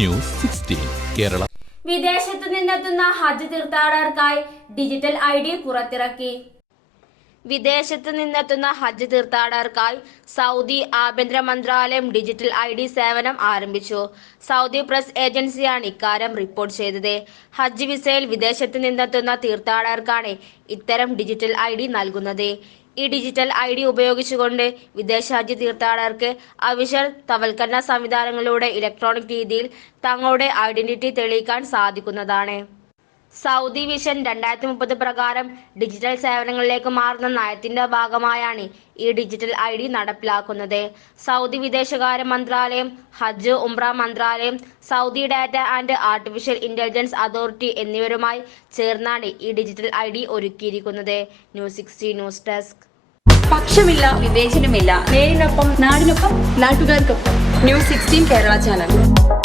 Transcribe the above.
News 16 Kerala. വിദേശത്തു നിന്നെത്തുന്ന ഹജ്ജ് തീർത്ഥാടകർക്കായി digital ID പുറത്തിറക്കി. വിദേശത്ത് നിന്നെത്തുന്ന ഹജ്ജ് തീർത്ഥാടകർക്കായി സൗദി ആഭ്യന്തര മന്ത്രാലയം ഡിജിറ്റൽ ID സേവനം ആരംഭിച്ചു. സൗദി പ്രസ് ഏജൻസിയാണ് ഇക്കാര്യം റിപ്പോർട്ട് ചെയ്തത്. ഹജ്ജ് വിസയിൽ വിദേശത്ത് നിന്നെത്തുന്ന തീർത്ഥാടകർക്കാണ് ഇത്തരം ഡിജിറ്റൽ ID നൽകുന്നത്. ഈ ഡിജിറ്റൽ ID ഉപയോഗിച്ചുകൊണ്ട് വിദേശ ഹജ്ജ് തീർത്ഥാടകർക്ക് അവിഷൽ തവൽക്കരണ സംവിധാനങ്ങളിലൂടെ ഇലക്ട്രോണിക് രീതിയിൽ തങ്ങളുടെ ഐഡന്റിറ്റി തെളിയിക്കാൻ സാധിക്കുന്നതാണ്. സൗദി വിഷൻ 2030 പ്രകാരം ഡിജിറ്റൽ സേവനങ്ങളിലേക്ക് മാറുന്ന നയത്തിന്റെ ഭാഗമായാണ് ഈ ഡിജിറ്റൽ ID നടപ്പിലാക്കുന്നത്. സൗദി വിദേശകാര്യ മന്ത്രാലയം, ഹജ്ജ് ഉംറ മന്ത്രാലയം, Saudi data and artificial intelligence authority എന്നിവരുമായി ചേർന്നാണ് ഈ ഡിജിറ്റൽ ID ഒരുക്കിയിരിക്കുന്നത്. News 16 news desk. പക്ഷമില്ല, വിവേചനമില്ല. നേരിനൊപ്പം, നാടിനൊപ്പം, നാട്ടുകാർക്കൊപ്പം. News 16 Kerala channel.